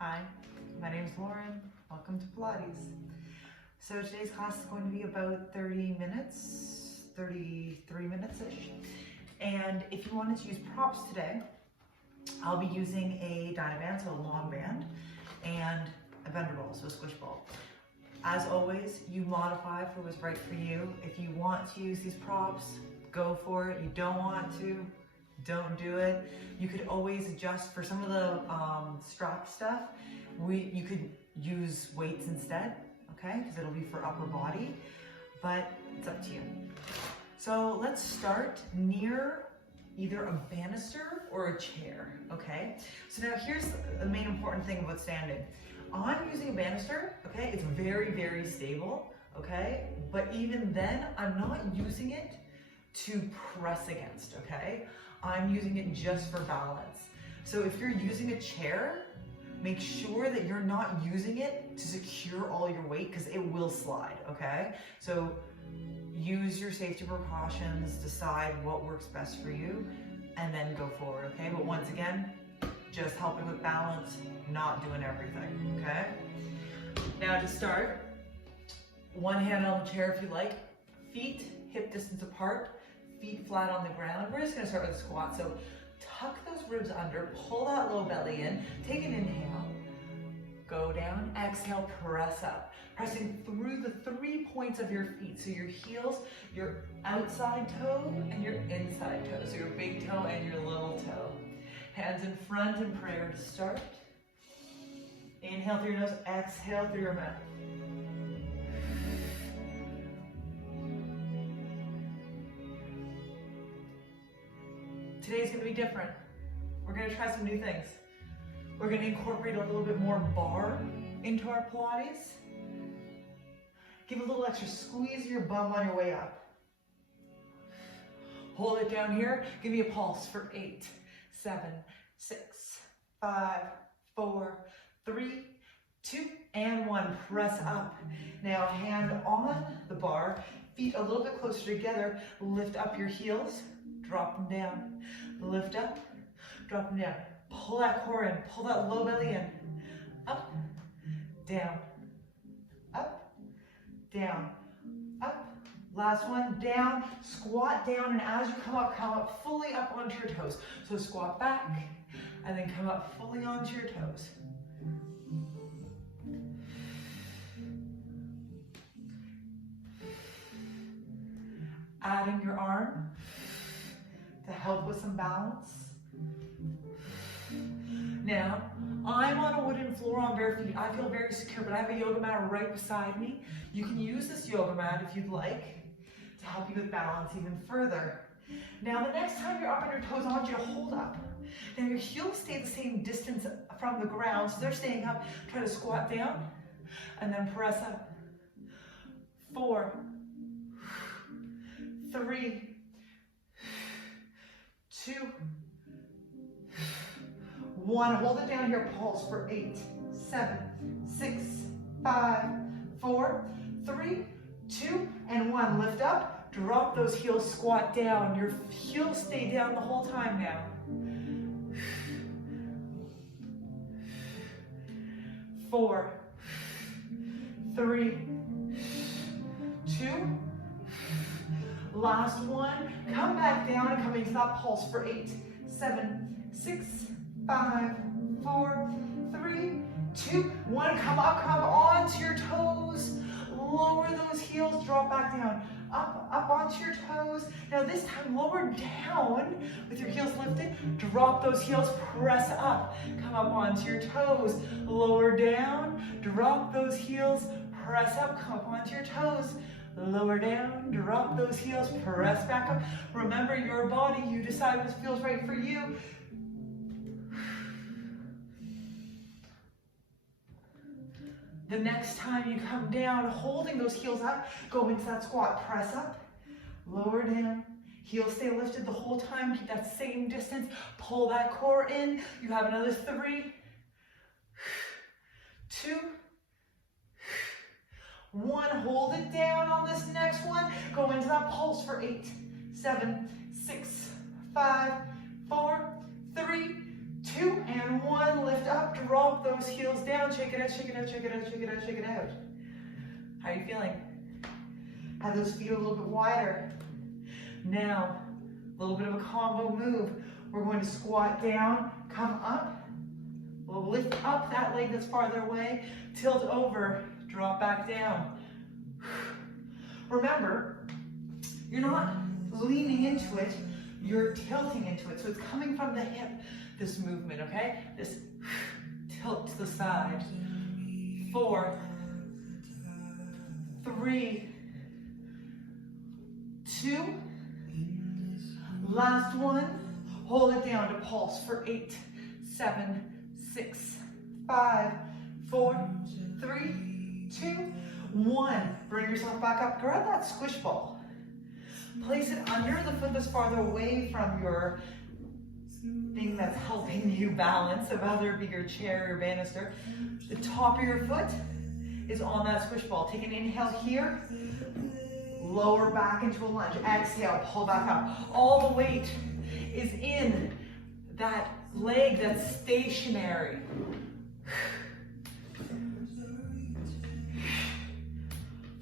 Hi, my name is Lauren. Welcome to Pilates. So today's class is going to be about 30 minutes, 33 minutes-ish. And if you wanted to use props today, I'll be using a Dyna band, so a long band, and a bender ball, so a squish ball. As always, you modify for what's right for you. If you want to use these props, go for it. You don't want to, don't do it. You could always adjust for some of the strap stuff. You could use weights instead, okay? Because it'll be for upper body, but it's up to you. So let's start near either a banister or a chair, okay? So now here's the main important thing about standing. I'm using a banister, okay? It's very, very stable, okay? But even then, I'm not using it to press against, okay? I'm using it just for balance. So if you're using a chair, make sure that you're not using it to secure all your weight because it will slide, okay? So use your safety precautions, decide what works best for you, and then go forward, okay? But once again, just helping with balance, not doing everything, okay? Now to start, one hand on the chair if you like, feet hip distance apart, feet flat on the ground. We're just gonna start with a squat. So tuck those ribs under, pull that low belly in, take an inhale, go down, exhale, press up. Pressing through the 3 points of your feet. So your heels, your outside toe and your inside toe. So your big toe and your little toe. Hands in front in prayer to start. Inhale through your nose, exhale through your mouth. Today's gonna be different. We're gonna try some new things. We're gonna incorporate a little bit more bar into our Pilates. Give a little extra squeeze of your bum on your way up. Hold it down here. Give me a pulse for 8, 7, 6, 5, 4, 3, 2, and 1. Press up. Now hand on the bar, feet a little bit closer together. Lift up your heels, drop them down. Lift up, drop them down. Pull that core in, pull that low belly in. Up, down, up, down, up. Last one, down, squat down, and as you come up fully up onto your toes. So squat back, and then come up fully onto your toes. Adding your arm to help with some balance. Now, I'm on a wooden floor on bare feet. I feel very secure, but I have a yoga mat right beside me. You can use this yoga mat if you'd like to help you with balance even further. Now, the next time you're up on your toes, I want you to hold up. Now, your heels stay the same distance from the ground, so they're staying up. Try to squat down and then press up. 4, 3, 2, 1. Hold it down here. Pulse for 8, 7, 6, 5, 4, 3, 2, and 1. Lift up. Drop those heels. Squat down. Your heels stay down the whole time now. 4, 3, 2. Last one. Come back down and come into that pulse for 8, 7, 6, 5, 4, 3, 2, 1. Come up onto your toes. Lower those heels, drop back down. Up onto your toes. Now this time lower down with your heels lifted. Drop those heels, press up. Come up onto your toes. Lower down, drop those heels, press up, come up onto your toes. Lower down, drop those heels, press back up. Remember your body, you decide what feels right for you. The next time you come down, holding those heels up, go into that squat, press up, lower down, heels stay lifted the whole time, keep that same distance, pull that core in. You have another 3, 2, 1. Hold it down on this next one. Go into that pulse for 8, 7, 6, 5, 4, 3, 2, and 1. Lift up. up, drop those heels down, shake it out, shake it out, shake it out, shake it out, shake it out. How are you feeling? Have those feet a little bit wider. Now, a little bit of a combo move. We're going to squat down, come up. We'll lift up that leg that's farther away, tilt over, drop back down. Remember, you're not leaning into it, you're tilting into it. So it's coming from the hip, this movement, okay? This tilt to the side. 4, 3, 2, last one. Hold it down to pulse for 8, 7, 6, 5, 4, 3, 2, 1. Bring yourself back up. Grab that squish ball. Place it under the foot that's farther away from your thing that's helping you balance, so whether it be your chair or your banister. The top of your foot is on that squish ball. Take an inhale here. Lower back into a lunge. Exhale, pull back up. All the weight is in that leg that's stationary.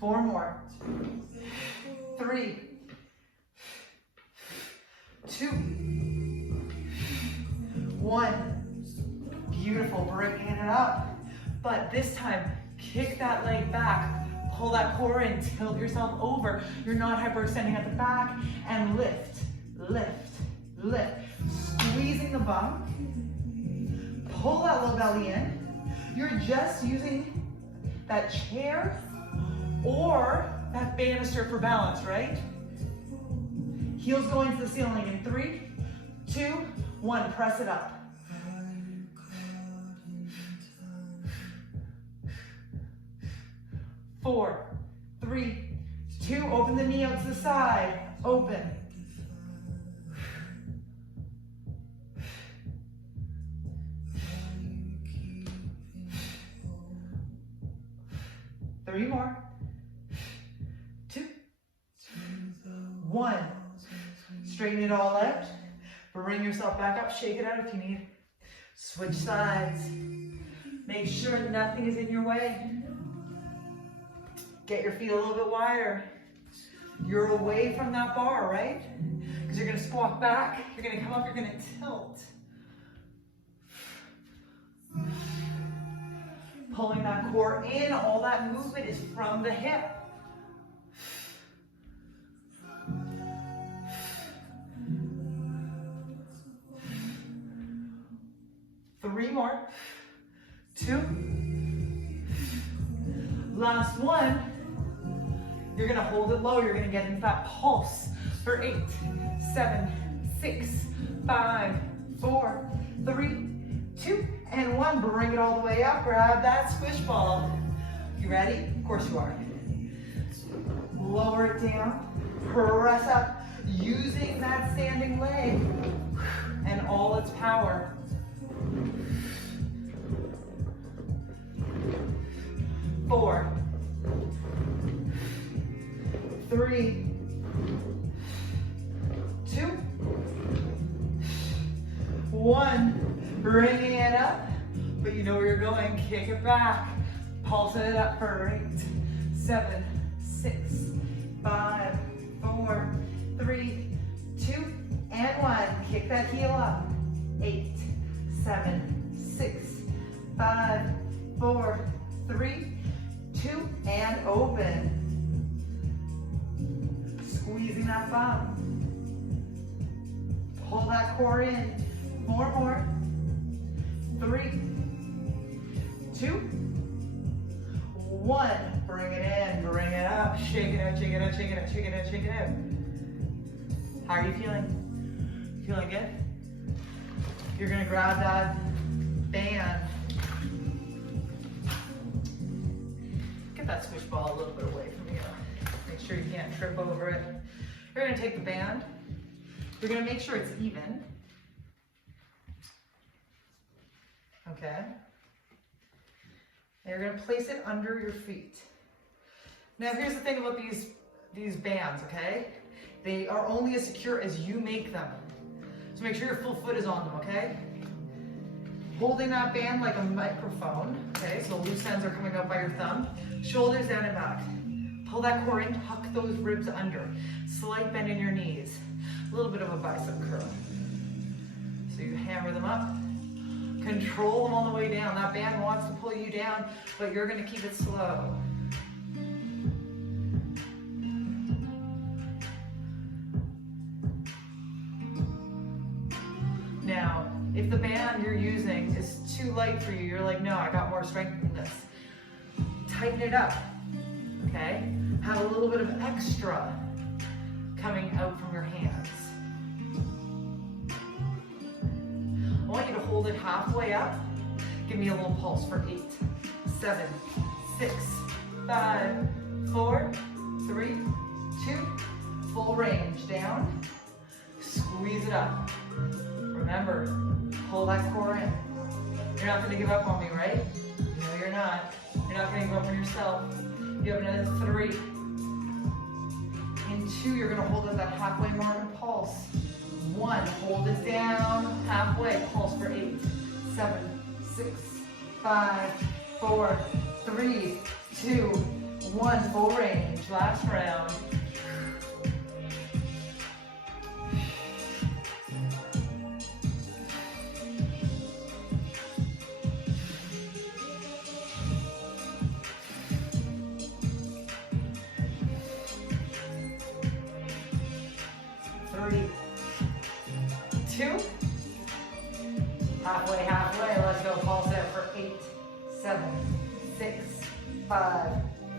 4 more. 3, 2, 1. Beautiful, bringing it up. But this time, kick that leg back, pull that core in, tilt yourself over. You're not hyperextending at the back, and lift, lift, lift. Squeezing the bum. Pull that low belly in. You're just using that chair or that banister for balance, right? Heels going to the ceiling in 3, 2, 1. Press it up. 4, 3, 2. Open the knee out to the side. Open. 3 more. 2, 1. Straighten it all out. Bring yourself back up. Shake it out if you need. Switch sides. Make sure nothing is in your way. Get your feet a little bit wider. You're away from that bar, right? Because you're going to squat back. You're going to come up. You're going to tilt. Pulling that core in. All that movement is from the hip. 3 more. 2. Last one. You're going to hold it low. You're going to get into that pulse for 8, 7, 6, 5, 4, 3, 2, and 1. Bring it all the way up. Grab that squish ball. You ready? Of course you are. Lower it down. Press up. Using that standing leg and all its power. 4, 3, 2, 1. Bringing it up, but you know where you're going. Kick it back. Pulse it up for 8, 7, 6, 5, 4, 3, 2, and 1. Kick that heel up. 8, 7, 6, 5, 4, 3, 2, and open. Squeezing that bum. Pull that core in. 4 more. 3, 2, 1. Bring it in, bring it up. Shake it out, shake it out, shake it out, shake it out, shake it out. How are you feeling? Feeling good? You're gonna grab that band. Get that squish ball a little bit away from you. Make sure you can't trip over it. You're gonna take the band. You're gonna make sure it's even. Okay? And you're gonna place it under your feet. Now here's the thing about these bands, okay? They are only as secure as you make them. So make sure your full foot is on them, okay? Holding that band like a microphone, okay? So loose ends are coming up by your thumb. Shoulders down and back. Pull that core in, tuck those ribs under. Slight bend in your knees. A little bit of a bicep curl. So you hammer them up. Control them all the way down. That band wants to pull you down, but you're gonna keep it slow. Now, if the band you're using is too light for you, you're like, no, I got more strength than this. Tighten it up, okay? Have a little bit of extra coming out from your hands. I want you to hold it halfway up. Give me a little pulse for 8, 7, 6, 5, 4, 3, 2, full range, down, squeeze it up. Remember, pull that core in. You're not gonna give up on me, right? No, you're not. You're not gonna give up on yourself. You have another 3. In 2, you're gonna hold up that halfway Marvin pulse. 1, hold it down, halfway, pulse for 8, 7, 6, 5, 4, 3, 2, 1, full range, last round. 3, 2, halfway, let's go, pulse out for 8, 7, 6, 5,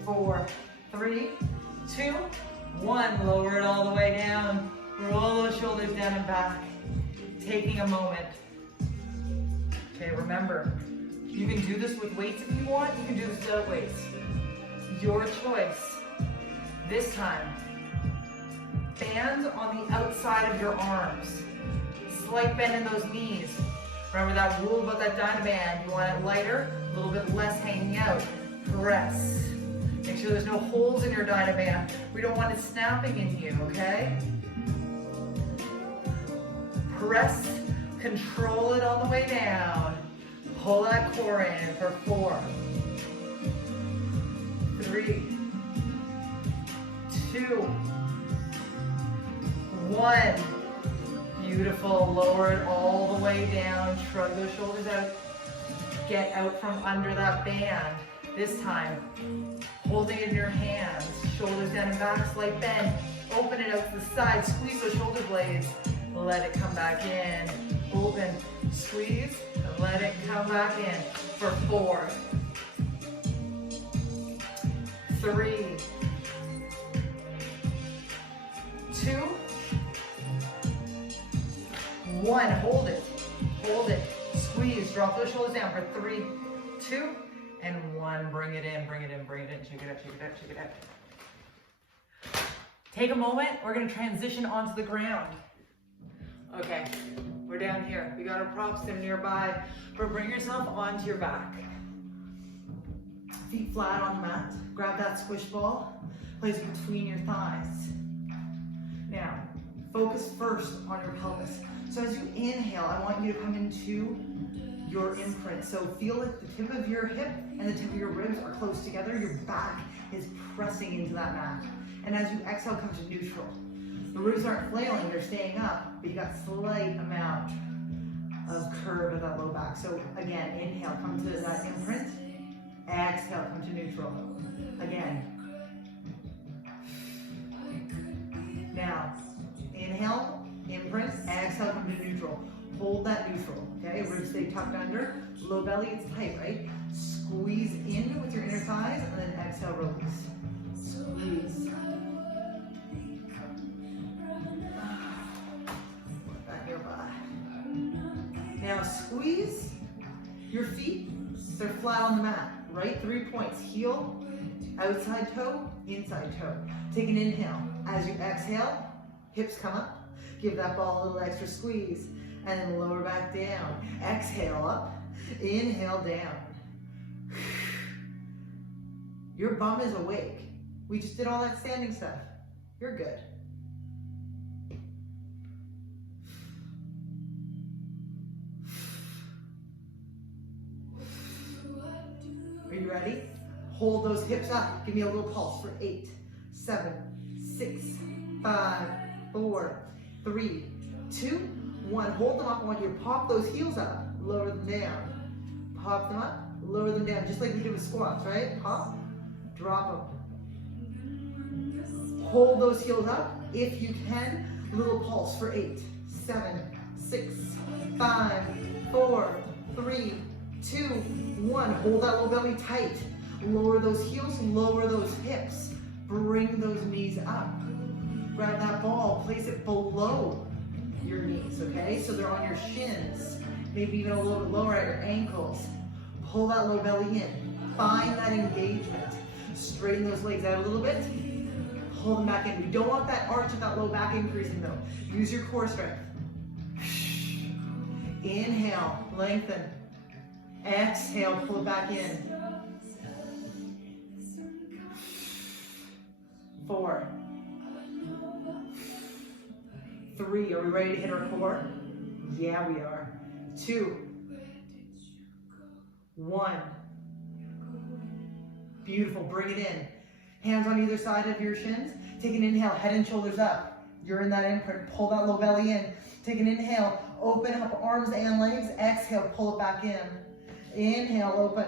4, 3, 2, 1, lower it all the way down, roll those shoulders down and back, taking a moment. Okay, remember, you can do this with weights if you want, you can do this without weights. Your choice. This time, bands on the outside of your arms. Slight bend in those knees. Remember that rule about that Dyna band. You want it lighter, a little bit less hanging out. Press. Make sure there's no holes in your Dyna band. We don't want it snapping in you, okay? Press, control it all the way down. Pull that core in for 4, 3, 2, 1. Beautiful. Lower it all the way down. Shrug those shoulders out. Get out from under that band. This time, holding it in your hands. Shoulders down and back, slight bend. Open it out to the side. Squeeze those shoulder blades. Let it come back in. Open, squeeze, and let it come back in for 4, 3, 2, 1. Hold it, squeeze, drop those shoulders down for 3, 2, and 1. Bring it in, bring it in, bring it in. Shake it up, shake it up, shake it up. Take a moment, we're gonna transition onto the ground. Okay, we're down here. We got our props, they're nearby. But bring yourself onto your back. Feet flat on the mat. Grab that squish ball, place it between your thighs. Now, focus first on your pelvis. So as you inhale, I want you to come into your imprint. So feel like the tip of your hip and the tip of your ribs are close together. Your back is pressing into that mat. And as you exhale, come to neutral. The ribs aren't flailing, they're staying up, but you got slight amount of curve of that low back. So again, inhale, come to that imprint. Exhale, come to neutral. Again. Now, inhale, imprint, exhale, come to neutral. Hold that neutral, okay? Ribs stay tucked under. Low belly, it's tight, right? Squeeze in with your inner thighs, and then exhale, release. Squeeze. Now squeeze your feet, they're flat on the mat, right? 3 points, heel, outside toe, inside toe. Take an inhale. As you exhale, hips come up, give that ball a little extra squeeze, and then lower back down. Exhale up, inhale down. Your bum is awake. We just did all that standing stuff. You're good. ready? Hold those hips up. Give me a little pulse for 8, 7, 6, 5, 4, 3, 2, 1. Hold them up. I want you to pop those heels up. Lower them down. Pop them up. Lower them down. Just like we do with squats, right? Pop. Drop them. Hold those heels up. If you can, little pulse for 8, 7, 6, 5, 4, 3, 2, 1. Hold that low belly tight. Lower those heels, lower those hips. Bring those knees up. Grab that ball, place it below your knees, okay? So they're on your shins. Maybe even a little bit lower at your ankles. Pull that low belly in. Find that engagement. Straighten those legs out a little bit. Pull them back in. We don't want that arch of that low back increasing though. Use your core strength. Inhale, lengthen. Exhale, pull it back in. 4, 3, are we ready to hit our core? Yeah, we are. 2, 1. Beautiful, bring it in. Hands on either side of your shins. Take an inhale, head and shoulders up. You're in that imprint, pull that low belly in. Take an inhale, open up arms and legs. Exhale, pull it back in. Inhale, open.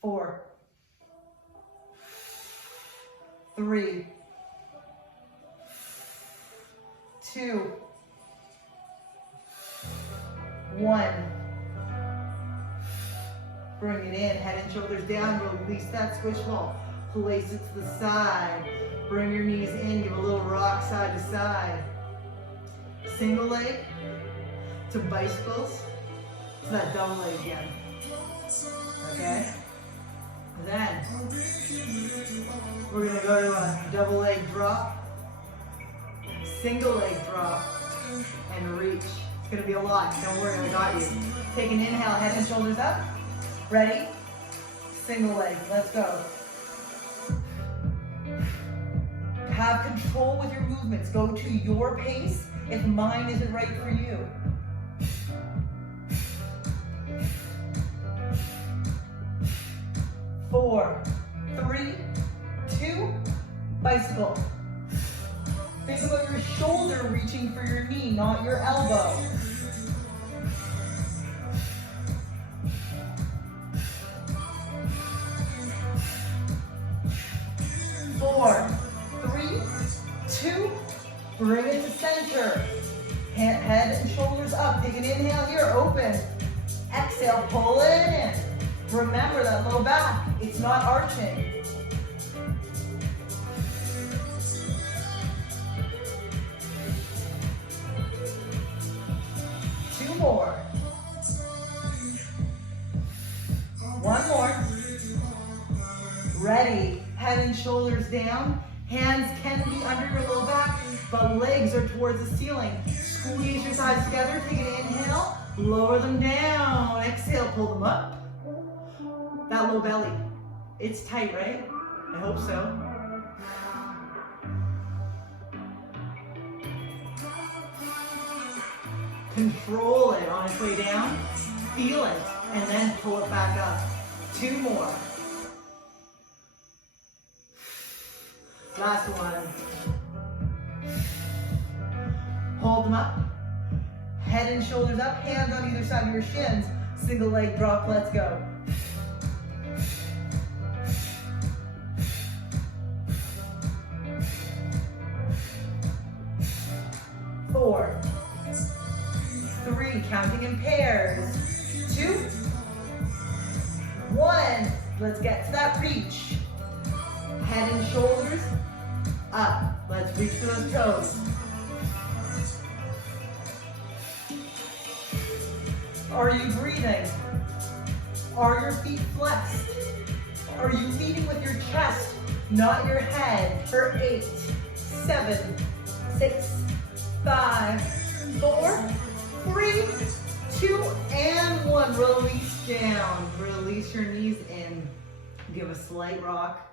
4, 3, 2, 1. Bring it in, head and shoulders down, release that squish ball. Place it to the side. Bring your knees in, give a little rock side to side. Single leg to bicycles to that double leg again. Okay? Then we're gonna go to a double leg drop, single leg drop, and reach. It's gonna be a lot, don't worry, I got you. Take an inhale, head and shoulders up. Ready? Single leg, let's go. Have control with your movements. Go to your pace if mine isn't right for you. 4, 3, 2, bicycle. Think about your shoulder reaching for your knee, not your elbow. 4, 3, 2, bring it to center. Head and shoulders up. Take an inhale here, open. Exhale, pull it in. Remember that low back, it's not arching. Two more. One more. Ready. Head and shoulders down. Hands can be under your low back, but legs are towards the ceiling. Squeeze your thighs together. Take an inhale. Lower them down. Exhale, pull them up. That low belly. It's tight, right? I hope so. Control it on its way down. Feel it. And then pull it back up. Two more. Last one. Hold them up. Head and shoulders up. Hands on either side of your shins. Single leg drop. Let's go. 4, 3, counting in pairs. 2, 1. Let's get to that reach. Head and shoulders up. Let's reach for those toes. Are you breathing? Are your feet flexed? Are you leading with your chest, not your head? For 8, 7, 6, 5, 4, 3, 2, and 1. Release down. Release your knees in. Give a slight rock.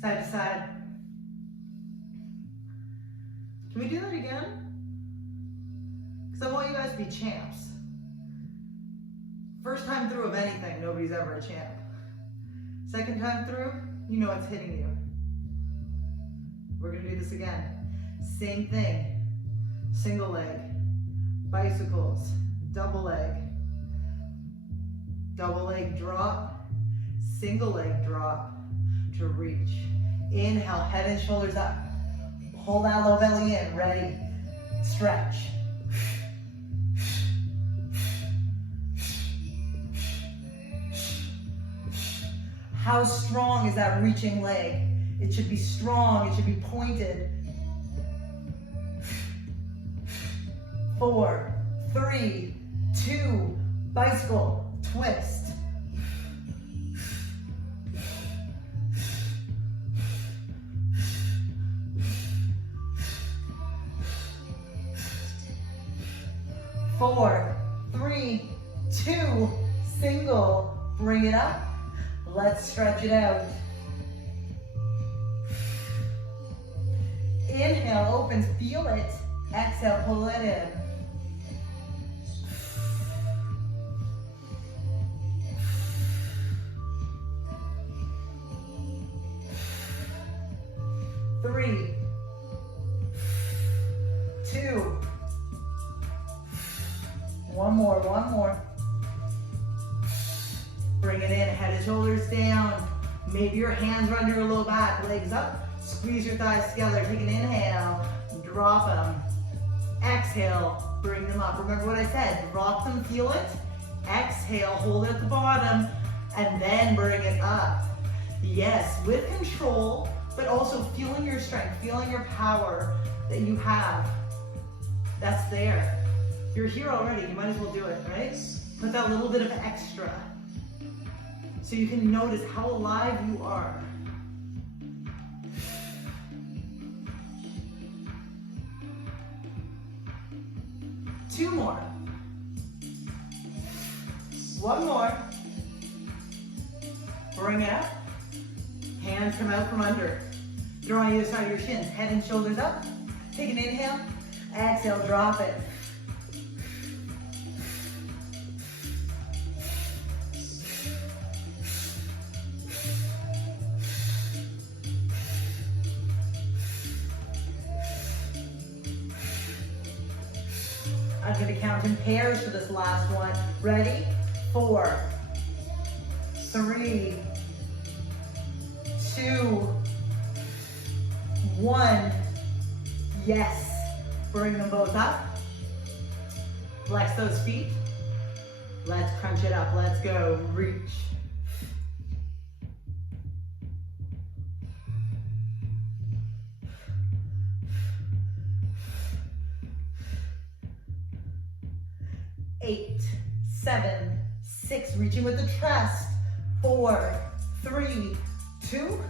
Side to side. Can we do that again? Because I want you guys to be champs. First time through of anything, nobody's ever a champ. Second time through, you know it's hitting you. We're gonna do this again. Same thing. Single leg, bicycles, double leg drop, single leg drop to reach. Inhale, head and shoulders up. Pull that low belly in, ready, stretch. How strong is that reaching leg? It should be strong, it should be pointed. 4, 3, 2, bicycle, twist. Four, 3, 2, single, bring it up. Let's stretch it out. Inhale, opens, feel it. Exhale, pull it in. Three, 2, one more. Bring it in, head and shoulders down. Maybe your hands are under your low back, legs up. Squeeze your thighs together. Take an inhale, drop them. Exhale, bring them up. Remember what I said, drop them, feel it. Exhale, hold it at the bottom, and then bring it up. Yes, with control, but also feeling your strength, feeling your power that you have. That's there. You're here already, you might as well do it, right? Put that little bit of extra so you can notice how alive you are. Two more. One more. Bring it up. Hands come out from under. Throw on either side of your shins. Head and shoulders up. Take an inhale. Exhale, drop it. I'm going to count in pairs for this last one. Ready? 4, 3, 2, 1. Yes. Bring them both up. Flex those feet. Let's crunch it up. Let's go. Reach. Eight, 7, 6, reaching with the chest. 4, 3, 2,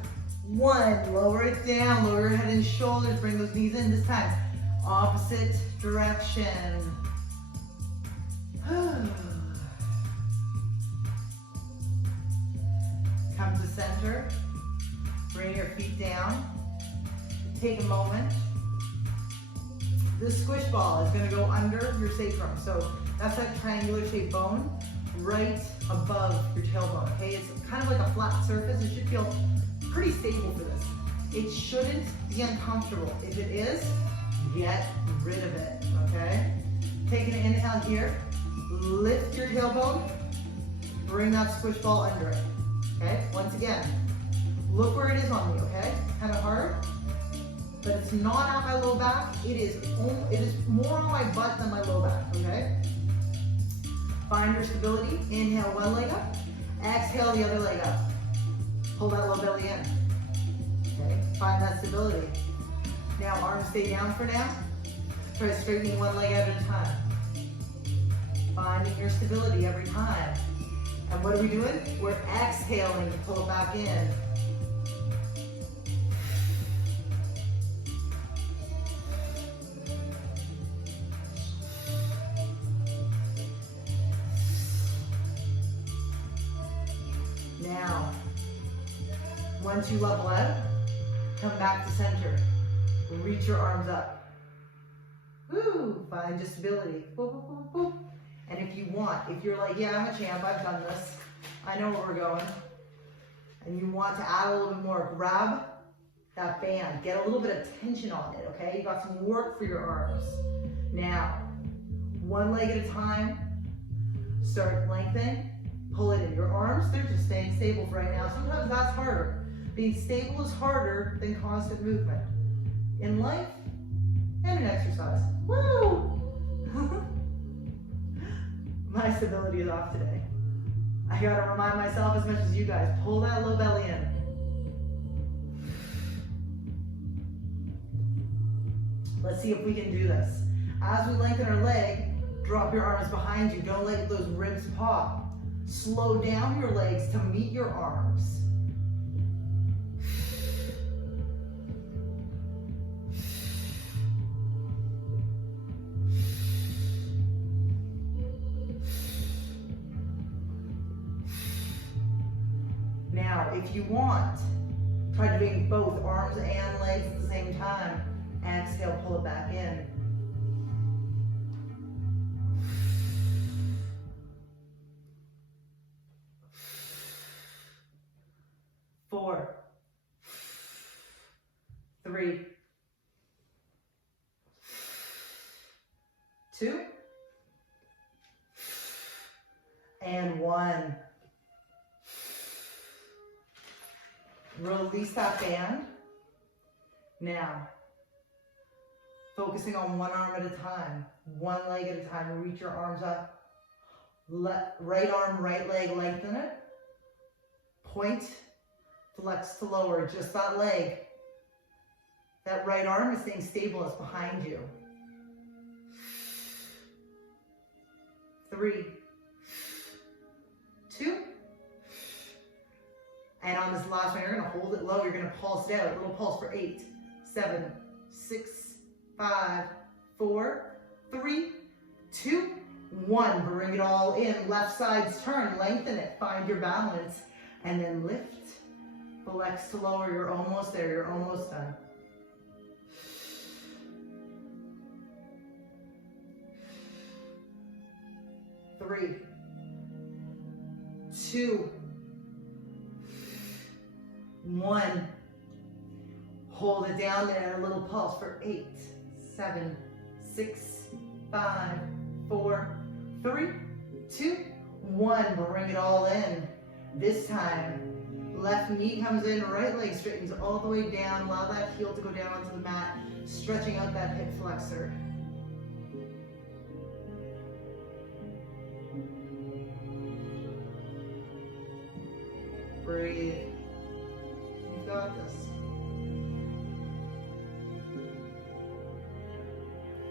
1. Lower it down, lower your head and shoulders. Bring those knees in this time. Opposite direction. Come to center. Bring your feet down. Take a moment. This squish ball is going to go under your sacrum. So that's that triangular shaped bone right above your tailbone, okay? It's kind of like a flat surface. It should feel pretty stable for this. It shouldn't be uncomfortable. If it is, get rid of it, okay? Take an inhale here. Lift your tailbone. Bring that squish ball under it, okay? Once again, look where it is on me, okay? Kind of hard, but it's not at my low back. It is more on my butt than my low back, okay? Find your stability. Inhale, one leg up. Exhale, the other leg up. Pull that low belly in. Okay, find that stability. Now, arms stay down for now. Try straightening one leg at a time. Finding your stability every time. And what are we doing? We're exhaling to pull it back in. Now, once you level out, come back to center. Reach your arms up. Woo, find just stability. Boop, boop, boop, boop. And if you want, if you're like, yeah, I'm a champ, I've done this, I know where we're going, and you want to add a little bit more, grab that band, get a little bit of tension on it, okay? You got some work for your arms. Now, one leg at a time, start lengthening, pull it in. Your arms, they're just staying stable for right now. Sometimes that's harder. Being stable is harder than constant movement. In life and in exercise. Woo! My stability is off today. I gotta remind myself as much as you guys, pull that low belly in. Let's see if we can do this. As we lengthen our leg, drop your arms behind you. Don't let those ribs pop. Slow down your legs to meet your arms. Now, if you want, try doing both arms and legs at the same time. Exhale, pull it back in. Four, three, two, and one. Release that band. Now, focusing on one arm at a time, one leg at a time. Reach your arms up. Right arm, right leg, lengthen it. Point, flex to lower, just that leg. That right arm is staying stable, it's behind you. 3, 2, and on this last one, you're gonna hold it low, you're gonna pulse it out, a little pulse for 8, 7, 6, 5, 4, 3, 2, 1. Bring it all in, left side's turn, lengthen it, find your balance, and then lift. Flex to lower, you're almost there, you're almost done. Three, 2, 1. Hold it down there, a little pulse for 8, 7, 6, 5, 4, 3, 2, 1. Bring it all in. This time, left knee comes in, right leg straightens all the way down. Allow that heel to go down onto the mat, stretching out that hip flexor. Breathe. You've got this.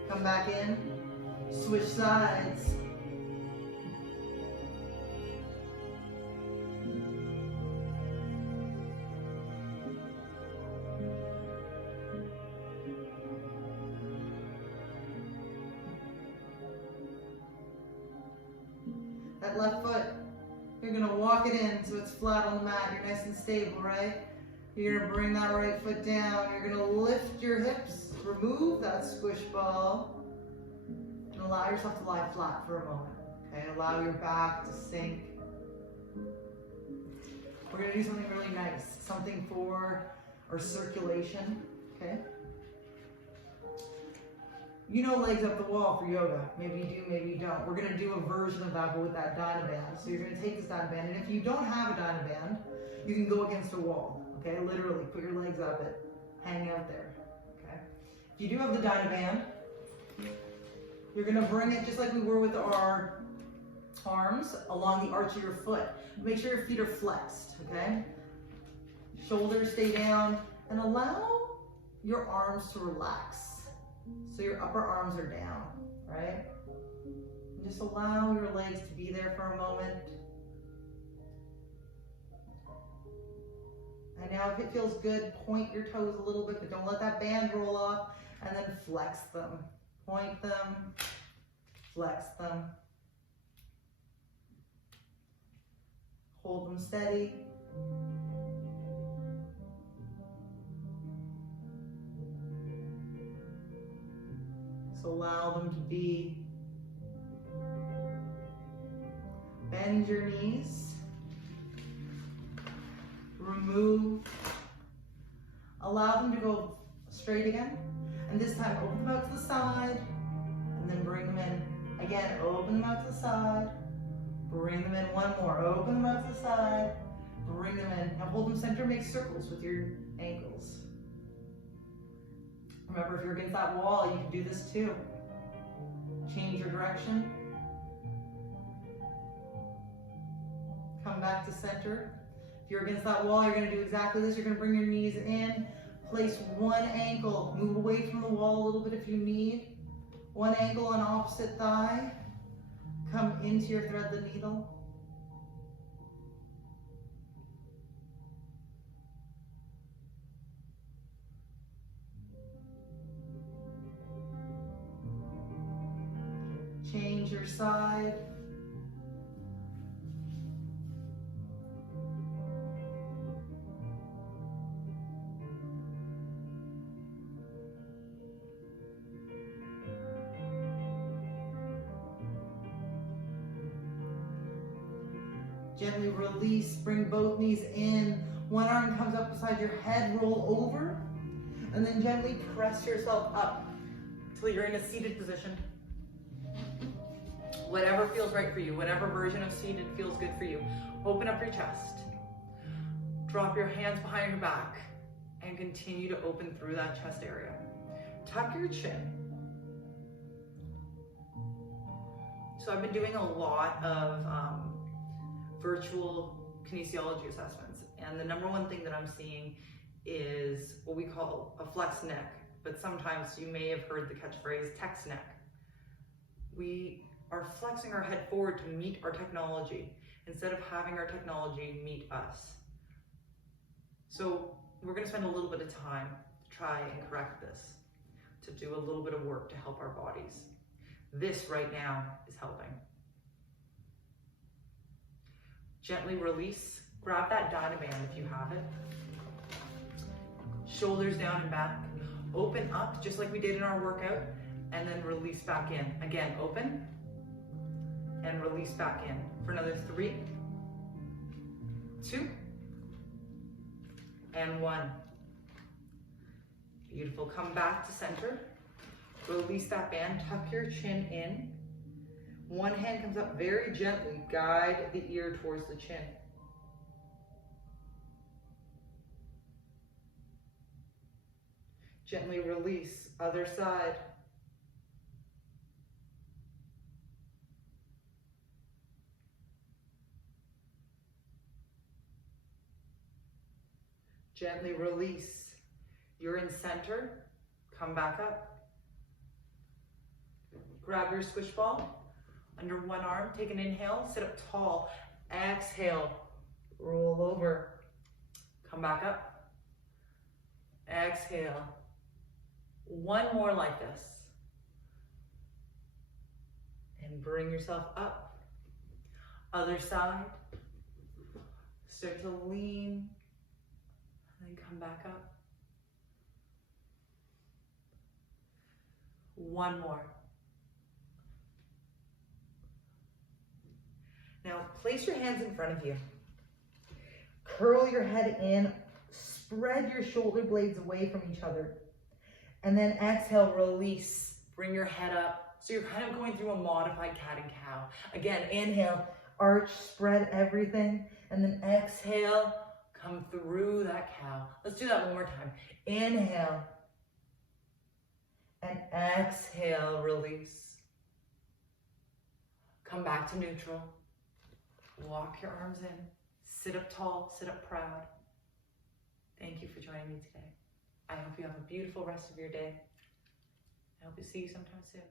Come back in, switch sides. That left foot, you're gonna walk it in so it's flat on the mat. You're nice and stable, right? You're gonna bring that right foot down. You're gonna lift your hips, remove that squish ball, and allow yourself to lie flat for a moment. Okay, allow your back to sink. We're gonna do something really nice, something for our circulation, okay? You know legs up the wall for yoga. Maybe you do, maybe you don't. We're gonna do a version of that, but with that Dyna band. So you're gonna take this Dyna band, and if you don't have a Dyna band, you can go against a wall, okay? Literally, put your legs up it, hang out there, okay? If you do have the Dyna band, you're gonna bring it just like we were with our arms along the arch of your foot. Make sure your feet are flexed, okay? Shoulders stay down, and allow your arms to relax. So your upper arms are down, right? And just allow your legs to be there for a moment. And now if it feels good, point your toes a little bit, but don't let that band roll off, and then flex them. Point them, flex them. Hold them steady. So allow them to be. Bend your knees. Remove. Allow them to go straight again. And this time open them out to the side and then bring them in. Again, open them out to the side. Bring them in. One more. Open them out to the side. Bring them in. Now hold them center. Make circles with your ankles. Remember, if you're against that wall, you can do this too. Change your direction. Come back to center. If you're against that wall, you're going to do exactly this. You're going to bring your knees in. Place one ankle. Move away from the wall a little bit if you need. One ankle on opposite thigh. Come into your thread the needle. Change your side. Gently release, bring both knees in. One arm comes up beside your head, roll over, and then gently press yourself up until you're in a seated position. Whatever feels right for you, whatever version of seated feels good for you. Open up your chest. Drop your hands behind your back and continue to open through that chest area. Tuck your chin. So I've been doing a lot of virtual kinesiology assessments, and the number one thing that I'm seeing is what we call a flex neck, but sometimes you may have heard the catchphrase text neck. We are flexing our head forward to meet our technology instead of having our technology meet us. So we're going to spend a little bit of time to try and correct this, to do a little bit of work to help our bodies. This right now is helping. Gently release. Grab that Dyna band if you have it. Shoulders down and back. Open up just like we did in our workout, and then release back in. Again, open and release back in for another 3, 2, and 1. Beautiful. Come back to center. Release that band. Tuck your chin in. One hand comes up very gently. Guide the ear towards the chin. Gently release. Other side. Gently release. You're in center. Come back up. Grab your squish ball under one arm. Take an inhale. Sit up tall. Exhale. Roll over. Come back up. Exhale. One more like this. And bring yourself up. Other side. Start to lean. And then come back up. One more. Now, place your hands in front of you. Curl your head in. Spread your shoulder blades away from each other. And then exhale, release. Bring your head up. So you're kind of going through a modified cat and cow. Again, inhale, arch, spread everything. And then exhale, come through that cow. Let's do that one more time. Inhale. And exhale, release. Come back to neutral. Walk your arms in. Sit up tall, sit up proud. Thank you for joining me today. I hope you have a beautiful rest of your day. I hope to see you sometime soon.